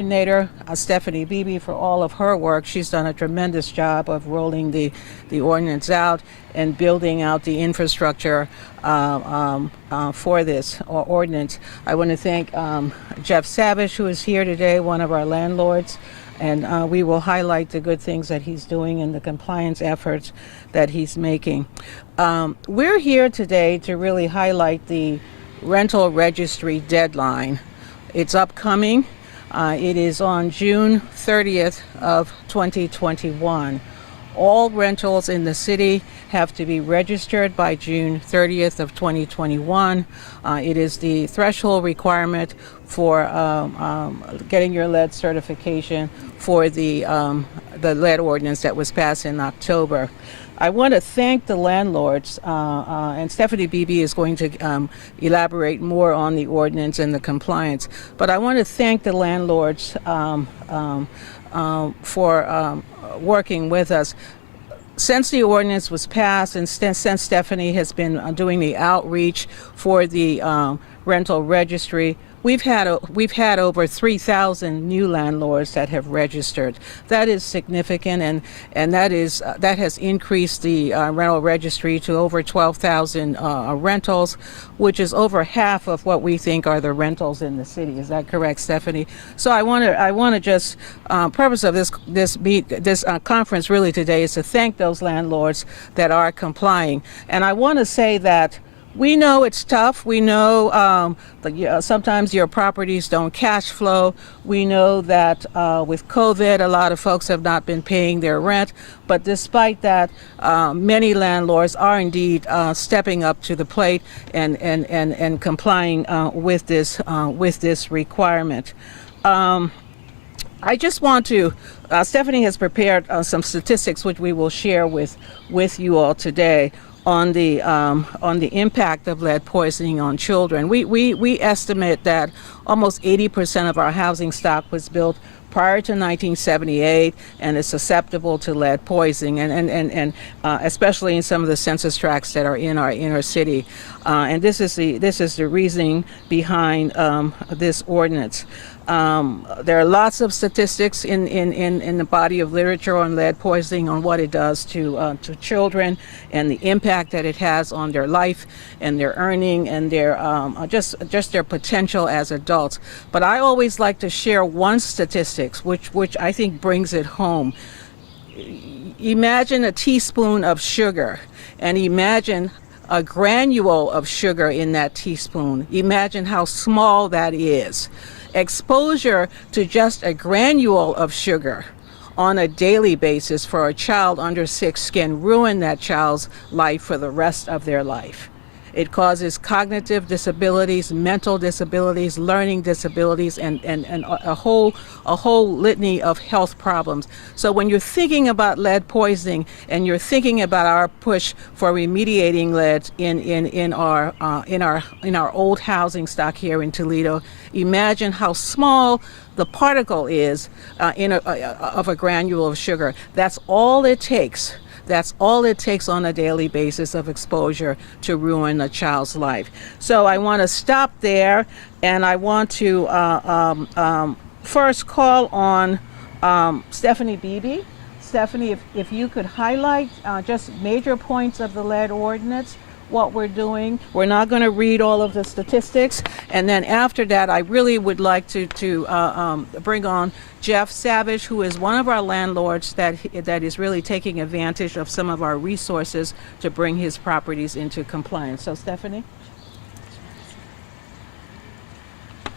Coordinator Stephanie Beebe for all of her work. She's done a tremendous job of rolling the ordinance out and building out the infrastructure for this ordinance. I want to thank Jeff Savage, who is here today, one of our landlords, and we will highlight the good things that he's doing and the compliance efforts that he's making. We're here today to really highlight the rental registry deadline. It's upcoming. It is on June 30th of 2021. All rentals in the city have to be registered by June 30th of 2021. It is the threshold requirement for getting your lead certification for the lead ordinance that was passed in October. I want to thank the landlords, and Stephanie Beebe is going to elaborate more on the ordinance and the compliance, but I want to thank the landlords for working with us. Since the ordinance was passed and since Stephanie has been doing the outreach for the rental registry, we've had over 3,000 new landlords that have registered. That is significant, and that has increased the rental registry to over 12,000 rentals, which is over half of what we think are the rentals in the city. Is that correct, Stephanie? So I want to just purpose of this conference really today is to thank those landlords that are complying, and I want to say that. We know it's tough. We know sometimes your properties don't cash flow. We know that with COVID, a lot of folks have not been paying their rent. But despite that, many landlords are indeed stepping up to the plate and complying with this requirement. I just want to, Stephanie has prepared some statistics which we will share with you all today on the impact of lead poisoning on children. We estimate that almost 80% of our housing stock was built prior to 1978 and is susceptible to lead poisoning, and especially in some of the census tracts that are in our inner city. And this is the reasoning behind this ordinance. There are lots of statistics in the body of literature on lead poisoning, on what it does to children and the impact that it has on their life and their earning and their just their potential as adults. But I always like to share one statistics which I think brings it home. Imagine a teaspoon of sugar, and imagine a granule of sugar in that teaspoon. Imagine how small that is. Exposure to just a granule of sugar on a daily basis for a child under 6 can ruin that child's life for the rest of their life. It causes cognitive disabilities, mental disabilities, learning disabilities, and a whole litany of health problems. So when you're thinking about lead poisoning and you're thinking about our push for remediating lead in our old housing stock here in Toledo, imagine how small the particle is of a granule of sugar. That's all it takes. That's all it takes on a daily basis of exposure to ruin a child's life. So I want to stop there, and I want to first call on Stephanie Beebe. Stephanie, if you could highlight just major points of the lead ordinance, what we're doing. We're not going to read all of the statistics, and then after that I really would like to bring on Jeff Savage, who is one of our landlords that is really taking advantage of some of our resources to bring his properties into compliance. So Stephanie?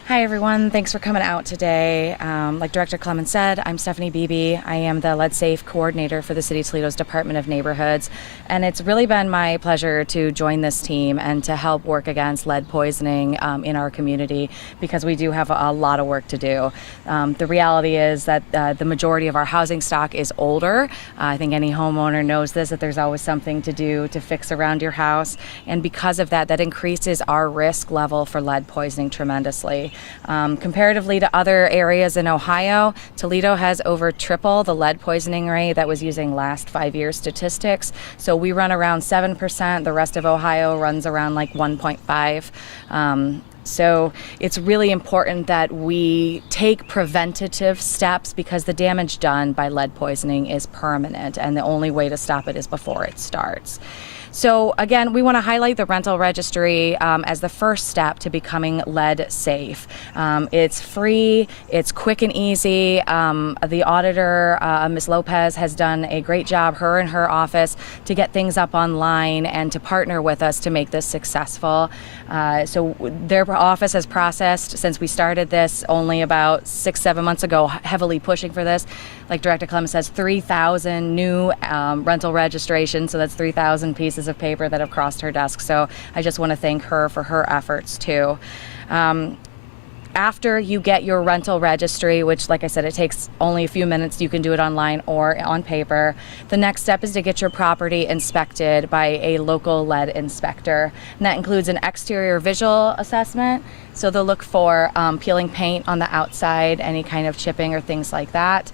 Hi everyone, thanks for coming out today. Like Director Clemens said, I'm Stephanie Beebe. I am the Lead Safe Coordinator for the City of Toledo's Department of Neighborhoods, and it's really been my pleasure to join this team and to help work against lead poisoning in our community, because we do have a lot of work to do. The reality is that the majority of our housing stock is older. I think any homeowner knows this, that there's always something to do to fix around your house, and because of that, that increases our risk level for lead poisoning tremendously. Comparatively to other areas in Ohio, Toledo has over triple the lead poisoning rate that was using last 5 year statistics. So we run around 7%. The rest of Ohio runs around like 1.5. So it's really important that we take preventative steps because the damage done by lead poisoning is permanent, and the only way to stop it is before it starts. So again, we want to highlight the rental registry as the first step to becoming lead safe. It's free, it's quick and easy. The auditor, Ms. Lopez, has done a great job, her and her office, to get things up online and to partner with us to make this successful. So their office has processed, since we started this only about 6-7 months ago, heavily pushing for this. Like Director Clemens says, 3,000 new rental registrations, so that's 3,000 pieces of paper that have crossed her desk. So I just want to thank her for her efforts too. After you get your rental registry, which, like I said, it takes only a few minutes, you can do it online or on paper. The next step is to get your property inspected by a local lead inspector. And that includes an exterior visual assessment. So they'll look for peeling paint on the outside, any kind of chipping or things like that.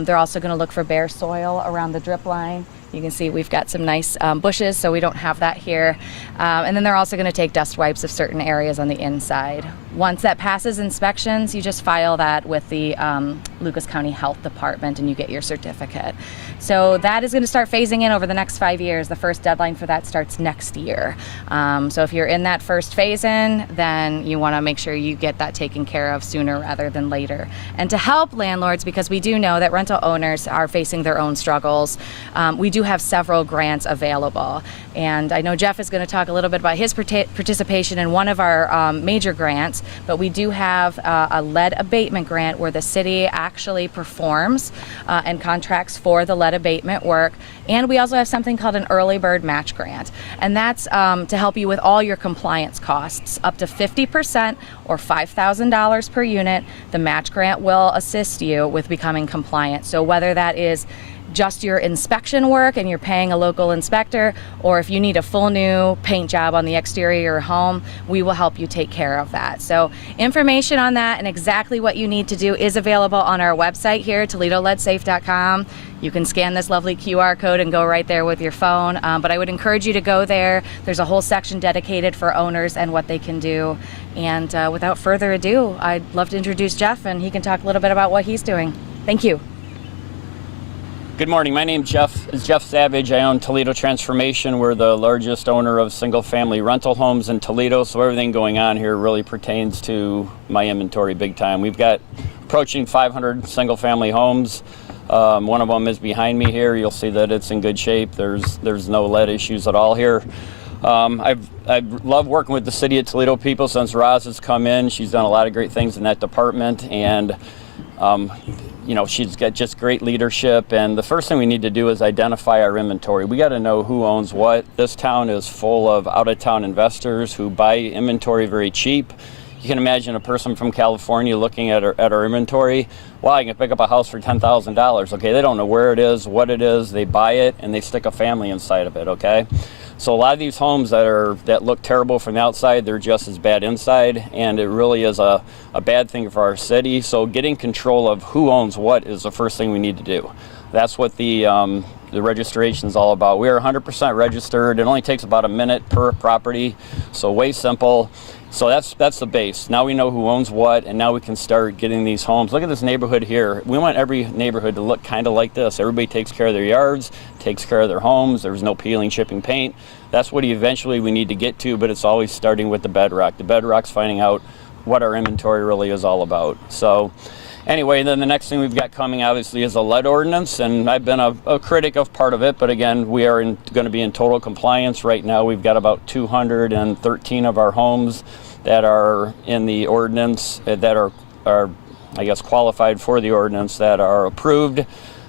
They're also going to look for bare soil around the drip line. You can see we've got some nice bushes, so we don't have that here. And then they're also going to take dust wipes of certain areas on the inside. Once that passes inspections, you just file that with the Lucas County Health Department and you get your certificate. So that is going to start phasing in over the next 5 years. The first deadline for that starts next year. So if you're in that first phase in, then you want to make sure you get that taken care of sooner rather than later. And to help landlords, because we do know that rental owners are facing their own struggles, we do have several grants available. And I know Jeff is going to talk a little bit about his participation in one of our major grants, but we do have a lead abatement grant where the city actually performs and contracts for the lead abatement work. And we also have something called an early bird match grant. And that's to help you with all your compliance costs, up to 50% or $5,000 per unit. The match grant will assist you with becoming compliant. So whether that is just your inspection work and you're paying a local inspector, or if you need a full new paint job on the exterior of your home, we will help you take care of that. So information on that and exactly what you need to do is available on our website here, ToledoLeadSafe.com. You can scan this lovely QR code and go right there with your phone, but I would encourage you to go there. There's a whole section dedicated for owners and what they can do. And without further ado, I'd love to introduce Jeff, and he can talk a little bit about what he's doing. Thank you. Good morning. My name is Jeff Savage. I own Toledo Transformation. We're the largest owner of single-family rental homes in Toledo, so everything going on here really pertains to my inventory big time. We've got approaching 500 single-family homes. One of them is behind me here. You'll see that it's in good shape. There's no lead issues at all here. I've loved working with the City of Toledo people since Roz has come in. She's done a lot of great things in that department, and you know, she's got just great leadership. And the first thing we need to do is identify our inventory. We got to know who owns what. This town is full of out-of-town investors who buy inventory very cheap. You can imagine a person from California looking at our inventory. Wow, I can pick up a house for $10,000. Okay, they don't know where it is, what it is. They buy it and they stick a family inside of it. Okay, so a lot of these homes that look terrible from the outside, they're just as bad inside, and it really is a bad thing for our city. So getting control of who owns what is the first thing we need to do. That's what the registration is all about. We are 100% registered. It only takes about a minute per property, so way simple. So that's the base. Now we know who owns what, and now we can start getting these homes. Look at this neighborhood here. We want every neighborhood to look kind of like this. Everybody takes care of their yards, takes care of their homes. There's no peeling, chipping paint. That's what eventually we need to get to, but it's always starting with the bedrock. The bedrock's finding out what our inventory really is all about. So anyway, then the next thing we've got coming obviously is a lead ordinance, and I've been a critic of part of it, but again, we are going to be in total compliance. Right now we've got about 213 of our homes that are in the ordinance, that are I guess qualified for the ordinance, that are approved.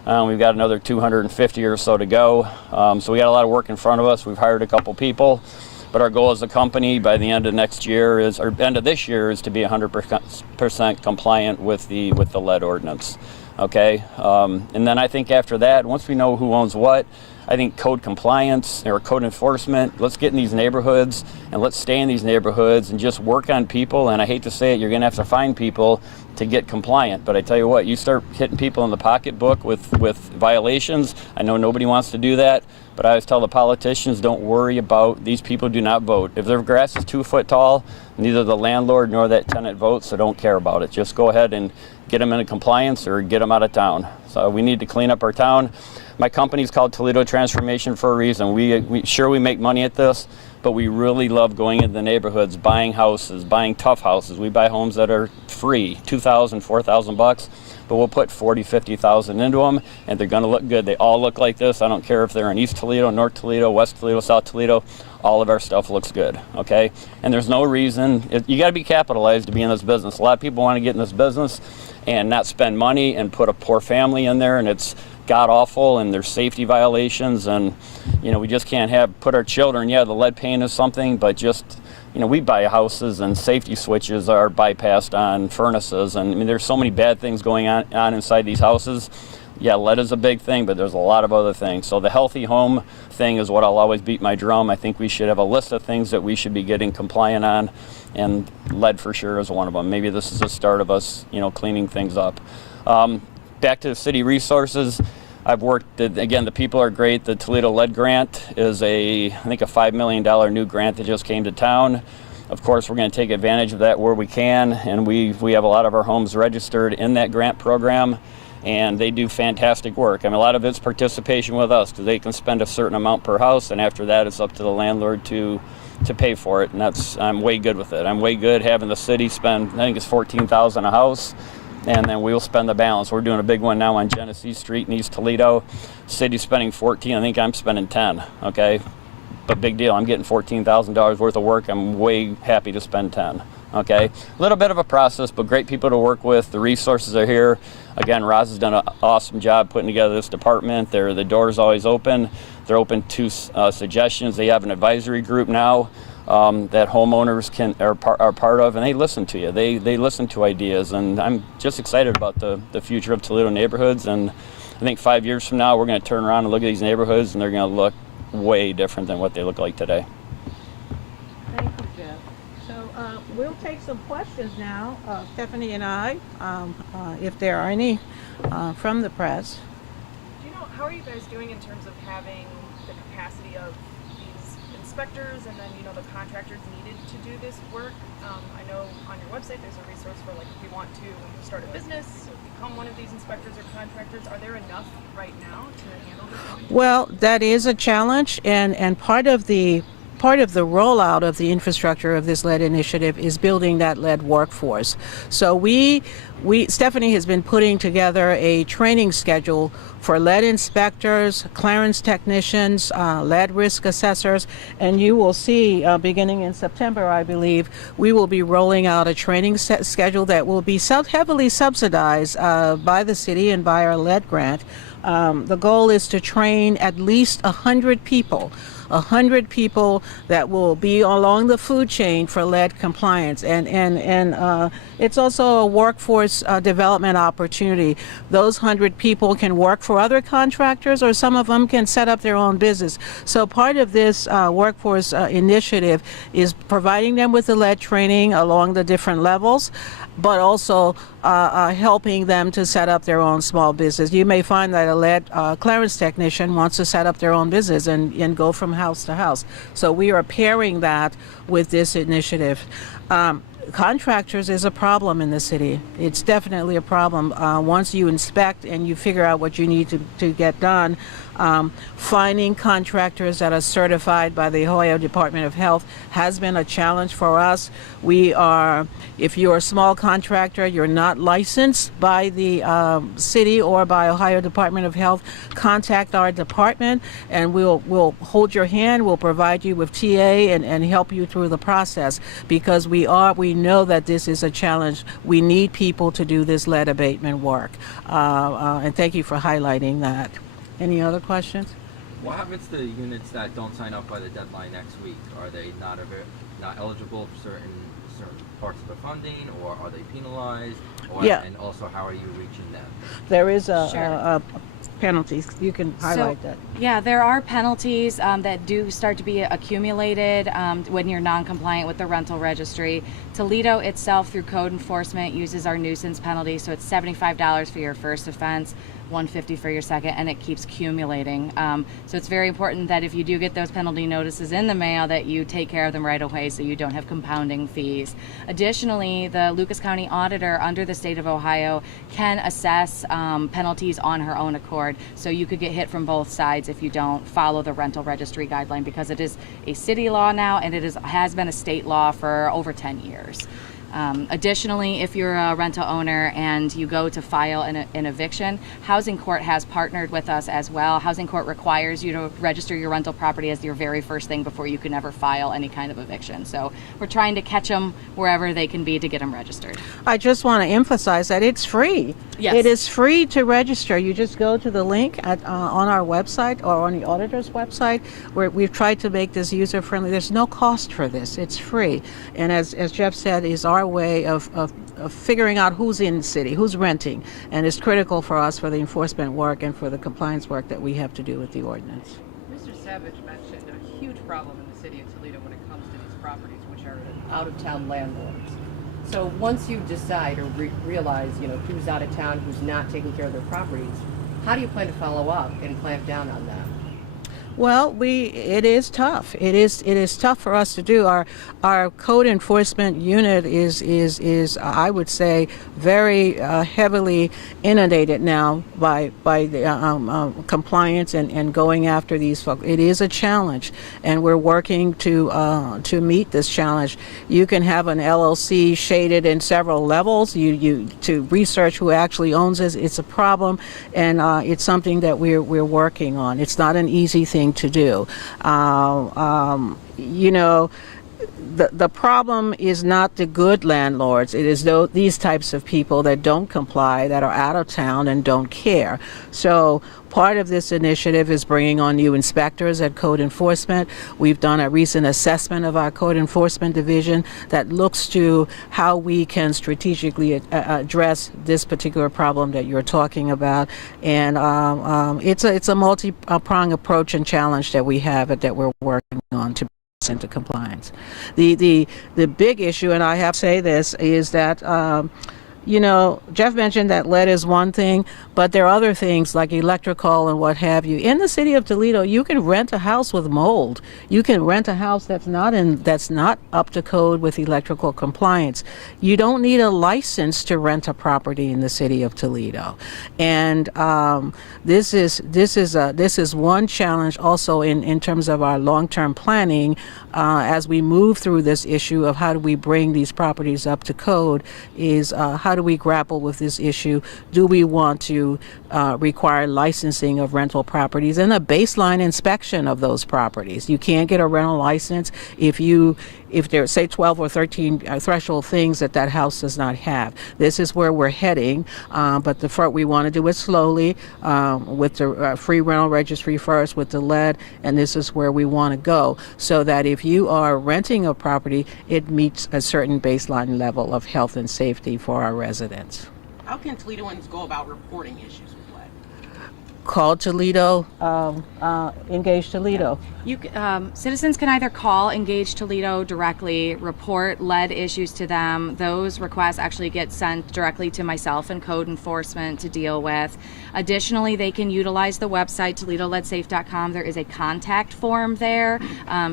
We've got another 250 or so to go. So we got a lot of work in front of us. We've hired a couple people. But our goal as a company by the end of next year is, or end of this year, is to be 100% compliant with the lead ordinance. Okay, and then I think after that, once we know who owns what, I think code compliance or code enforcement, let's get in these neighborhoods and let's stay in these neighborhoods and just work on people. And I hate to say it, you're going to have to find people to get compliant. But I tell you what, you start hitting people in the pocketbook with violations. I know nobody wants to do that, but I always tell the politicians, don't worry about, these people do not vote. If their grass is 2 foot tall, neither the landlord nor that tenant votes, so don't care about it. Just go ahead and get them into compliance or get them out of town. So we need to clean up our town. My company's called Toledo Transformation for a reason. We make money at this, but we really love going into the neighborhoods, buying houses, buying tough houses. We buy homes that are free, $2,000, $4,000, but we'll put $40,000, $50,000 into them, and they're gonna look good. They all look like this. I don't care if they're in East Toledo, North Toledo, West Toledo, South Toledo. All of our stuff looks good, okay? And there's no reason, you gotta be capitalized to be in this business. A lot of people wanna get in this business and not spend money and put a poor family in there, and it's god awful, and there's safety violations, and we just can't put our children, the lead paint is something, but just we buy houses and safety switches are bypassed on furnaces, and I mean there's so many bad things going on inside these houses. Lead is a big thing, but there's a lot of other things. So the healthy home thing is what I'll always beat my drum. I think we should have a list of things that we should be getting compliant on, and lead for sure is one of them. Maybe this is the start of us cleaning things up. Back to city resources, I've worked, again, the people are great. The Toledo Lead Grant is I think a $5 million new grant that just came to town. Of course, we're going to take advantage of that where we can, and we have a lot of our homes registered in that grant program, and they do fantastic work. I mean, a lot of it's participation with us, because they can spend a certain amount per house, and after that it's up to the landlord to pay for it, and I'm way good with it. I'm way good having the city spend, I think it's $14,000 a house, and then we'll spend the balance. We're doing a big one now on Genesee Street in East Toledo. City's spending 14, I think I'm spending 10, okay? But big deal, I'm getting $14,000 worth of work. I'm way happy to spend 10, okay? A little bit of a process, but great people to work with. The resources are here. Again, Roz has done an awesome job putting together this department. The door's always open. They're open to suggestions. They have an advisory group now that homeowners are part of, and they listen to you. They listen to ideas, and I'm just excited about the future of Toledo neighborhoods. And I think 5 years from now, we're going to turn around and look at these neighborhoods, and they're going to look way different than what they look like today. Thank you, Jeff. So we'll take some questions now, Stephanie and I, if there are any from the press. Do you know, how are you guys doing in terms of having the capacity of these inspectors and then, the contractors needed to do this work? I know on your website there's a resource for, if you want to start a business, become one of these inspectors or contractors. Are there enough right now to handle this? Well, that is a challenge, and part of the rollout of the infrastructure of this lead initiative is building that lead workforce. So Stephanie has been putting together a training schedule for lead inspectors, clearance technicians, lead risk assessors, and you will see beginning in September, I believe, we will be rolling out a training schedule that will be heavily subsidized by the city and by our lead grant. The goal is to train at least 100 people that will be along the food chain for lead compliance, and it's also a workforce development opportunity. Those 100 people can work for other contractors, or some of them can set up their own business. So part of this workforce initiative is providing them with the lead training along the different levels, but also helping them to set up their own small business. You may find that a lead clearance technician wants to set up their own business and go from house to house. So we are pairing that with this initiative. Contractors is a problem in the city. It's definitely a problem. Once you inspect and you figure out what you need to get done, finding contractors that are certified by the Ohio Department of Health has been a challenge for us. If you're a small contractor, you're not licensed by the city or by Ohio Department of Health, contact our department and we'll hold your hand. We'll provide you with TA and help you through the process, because we know that this is a challenge. We need people to do this lead abatement work. And thank you for highlighting that. Any other questions? What happens to units that don't sign up by the deadline next week? Are they not eligible for certain parts of the funding, or are they penalized? And also, how are you reaching them? There is penalties. You can highlight that. Yeah, there are penalties that do start to be accumulated when you're non-compliant with the rental registry. Toledo itself, through code enforcement, uses our nuisance penalty, so it's $75 for your first offense, $150 for your second, and it keeps accumulating. So it's very important that if you do get those penalty notices in the mail, that you take care of them right away so you don't have compounding fees. Additionally, the Lucas County Auditor under the state of Ohio can assess penalties on her own accord. So you could get hit from both sides if you don't follow the rental registry guideline, because it is a city law now and it has been a state law for over 10 years. Additionally, if you're a rental owner and you go to file an eviction, Housing Court has partnered with us as well. Housing Court requires you to register your rental property as your very first thing before you can ever file any kind of eviction. So we're trying to catch them wherever they can be to get them registered. I just want to emphasize that it's free. Yes. It is free to register. You just go to the link on our website or on the auditor's website, where we've tried to make this user-friendly. There's no cost for this. It's free. And as Jeff said, is our way of figuring out who's in the city, who's renting. And it's critical for us for the enforcement work and for the compliance work that we have to do with the ordinance. Mr. Savage mentioned a huge problem in the city of Toledo when it comes to these properties, which are out-of-town landlords. So once you decide or realize, who's out of town, who's not taking care of their properties, how do you plan to follow up and clamp down on that? Well, it is tough. It is tough for us to do. Our code enforcement unit is I would say very heavily inundated now by the compliance and going after these folks. It is a challenge, and we're working to meet this challenge. You can have an LLC shaded in several levels. You to research who actually owns it. It's a problem, and it's something that we're working on. It's not an easy thing to do. The problem is not the good landlords. It is these types of people that don't comply, that are out of town and don't care. So part of this initiative is bringing on new inspectors at code enforcement. We've done a recent assessment of our code enforcement division that looks to how we can strategically address this particular problem that you're talking about. And it's a multi-pronged approach and challenge that we have that we're working on to into compliance. The big issue, and I have to say this, is that Jeff mentioned that lead is one thing, but there are other things like electrical and what have you. In the city of Toledo, you can rent a house with mold. You can rent a house that's not up to code with electrical compliance. You don't need a license to rent a property in the city of Toledo, and this is one challenge also in terms of our long-term planning as we move through this issue of how do we bring these properties up to code. Is how do we grapple with this issue? Do we want to require licensing of rental properties and a baseline inspection of those properties? You can't get a rental license if there's, say, 12 or 13 threshold things that house does not have. This is where we're heading, but we want to do it slowly with the free rental registry first, with the lead, and this is where we want to go, so that if you are renting a property, it meets a certain baseline level of health and safety for our residents. How can Toledoans go about reporting issues with lead? Call Toledo, Engage Toledo. Citizens can either call Engage Toledo directly, report lead issues to them. Those requests actually get sent directly to myself and code enforcement to deal with. Additionally, they can utilize the website ToledoLeadSafe.com. There is a contact form there.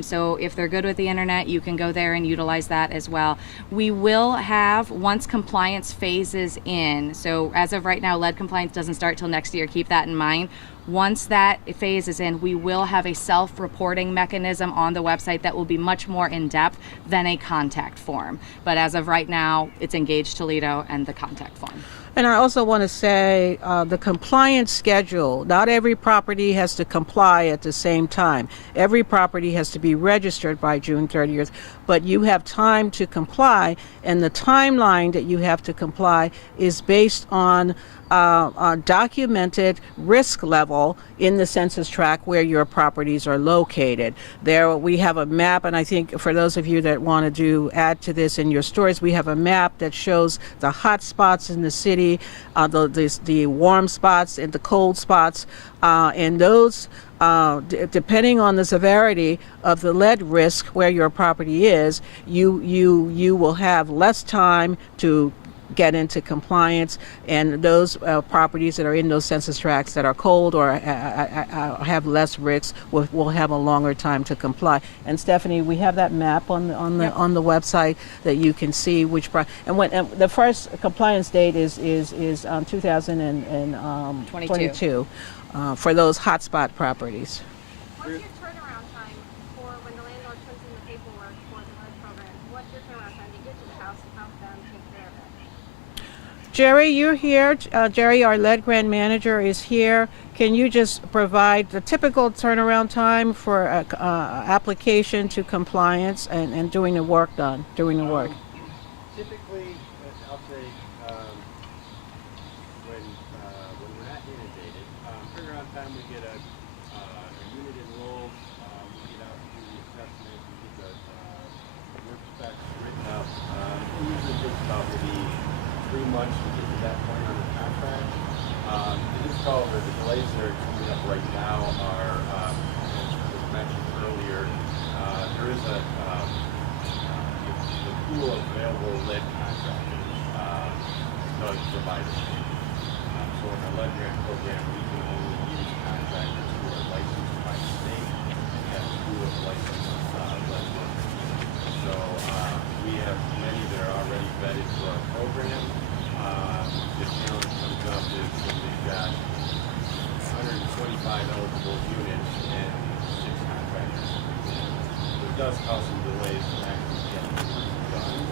So if they're good with the internet, you can go there and utilize that as well. We will have, once compliance phases in, so as of right now, lead compliance doesn't start till next year. Keep that in mind. Once that phase is in, we will have a self-reporting mechanism on the website that will be much more in-depth than a contact form. But as of right now, it's Engage Toledo and the contact form. And I also want to say the compliance schedule. Not every property has to comply at the same time. Every property has to be registered by June 30th, but you have time to comply, and the timeline that you have to comply is based on documented risk level in the census tract where your properties are located. There we have a map, and I think for those of you that want to add to this in your stories, we have a map that shows the hot spots in the city, the warm spots and the cold spots, and those depending on the severity of the lead risk where your property is, you will have less time to get into compliance, and those properties that are in those census tracts that are cold or have less risks will have a longer time to comply. And Stephanie, we have that map on the website that you can see which and the first compliance date is 2022 for those hotspot properties. What's your turnaround time for when the landlord turns in the paperwork for the lead program? What's your turnaround time to get to the house and help them take care of it? Jerry, you're here. Jerry, our lead grant manager, is here. Can you just provide the typical turnaround time for application to compliance and doing the work doing the work? Typically, I'll say when we're not inundated, turnaround time we get a unit enrolled, we get out to do the assessment, we get the work specs written up. It usually takes about maybe 3 months to get to that point on the contract. However, the delays that are coming up right now are, as was mentioned earlier, there is the pool of available lead contractors does provide a state. So in our lead grant program, we can only use contractors who are licensed by the state and have a pool of licensed lead workers. So we have many that are already vetted for our program. The challenge comes up is when we've got 125 eligible units and 6 contractors. It does cause some delays to actually get the work done,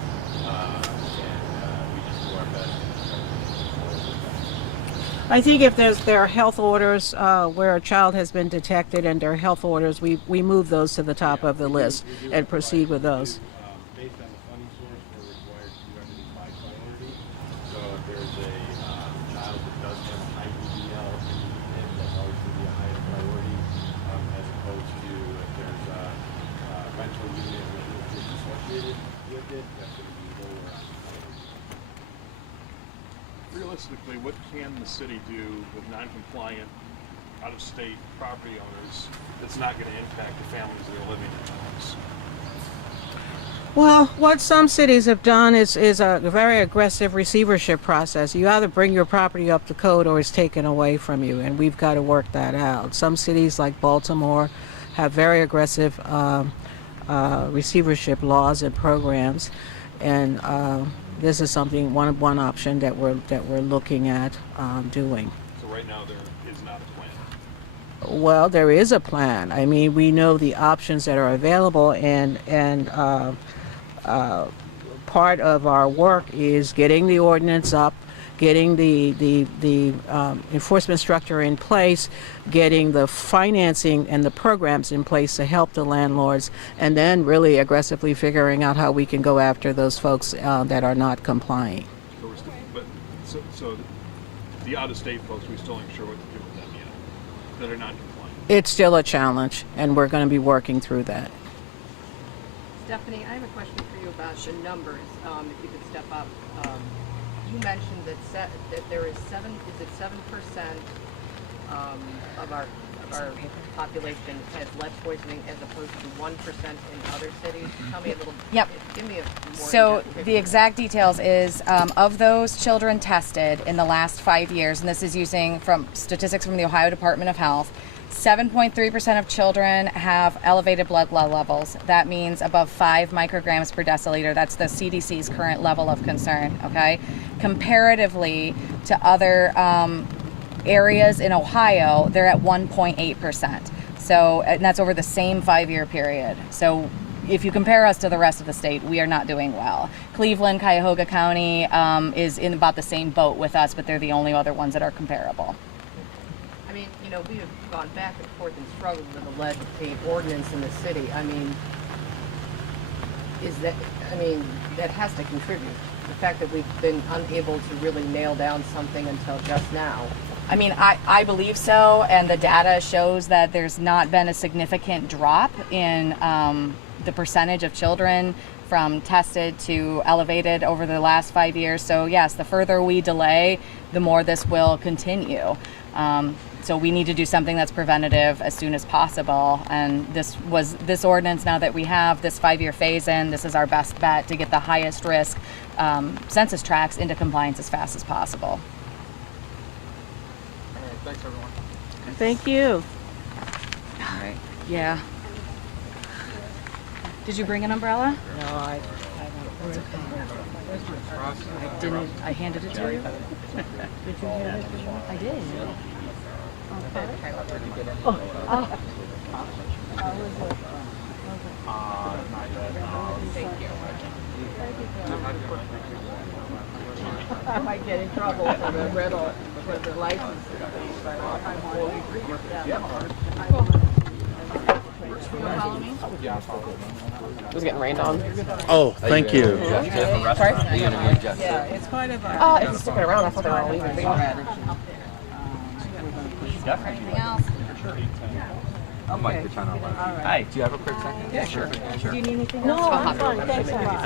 and we just do our best to try to move forward with that. I think if there are health orders where a child has been detected and there are health orders, we move those to the top of the list and proceed with those. Based on the funding source, we're required to do everything by priority. So if there's a child that does have an IPDL and that's always going to be a higher priority, as opposed to if there's a rental unit with no kids associated with it, that's going to be lower on the priority. Realistically, what can the city do with non-compliant, out-of-state property owners that's not going to impact the families that are living in the house? Well, what some cities have done is a very aggressive receivership process. You either bring your property up to code or it's taken away from you, and we've got to work that out. Some cities like Baltimore have very aggressive receivership laws and programs, and this is one option that we're looking at doing. So right now there is not a plan. Well, there is a plan. I mean, we know the options that are available, and part of our work is getting the ordinance up, getting the enforcement structure in place, getting the financing and the programs in place to help the landlords, and then really aggressively figuring out how we can go after those folks that are not complying. So we're still, so the out-of-state folks, we still ain't sure what to do with them yet, that are non-compliant. It's still a challenge, and we're going to be working through that. Stephanie, I have a question for you about the numbers. If you could step up, you mentioned that there is 7% of our population has lead poisoning as opposed to 1% in other cities. Tell me a little. Yep. Give me a more. So in-depth the picture. exact details is of those children tested in the last 5 years, and this is using from statistics from the Ohio Department of Health, 7.3% of children have elevated blood levels. That means above 5 micrograms per deciliter. That's the CDC's current level of concern, okay? Comparatively to other areas in Ohio, they're at 1.8%. So, and that's over the same 5-year period. So if you compare us to the rest of the state, we are not doing well. Cleveland, Cuyahoga County is in about the same boat with us, but they're the only other ones that are comparable. I mean, we have gone back and forth and struggled with the lead paint ordinance in the city. I mean, that has to contribute. the fact that we've been unable to really nail down something until just now. I mean, I believe so, and the data shows that there's not been a significant drop in the percentage of children from tested to elevated over the last 5 years. So yes, the further we delay, the more this will continue. So we need to do something that's preventative as soon as possible. And this ordinance, now that we have this 5-year phase in, this is our best bet to get the highest risk census tracts into compliance as fast as possible. All right, thanks everyone. Thank you. All right. Yeah. Did you bring an umbrella? No, I Didn't. I handed it to you. Did you hand it to me? I did. I might get in trouble for the rental, for the license. It was getting rained on. Oh, thank you. Sorry? Yeah, it's part of our. If you're sticking around, I thought they were all leaving. Anything else? Mike, you're trying to. Hi. Do you have a quick second? Yeah, sure. Do you need anything? No, I'm fine. Thanks a lot.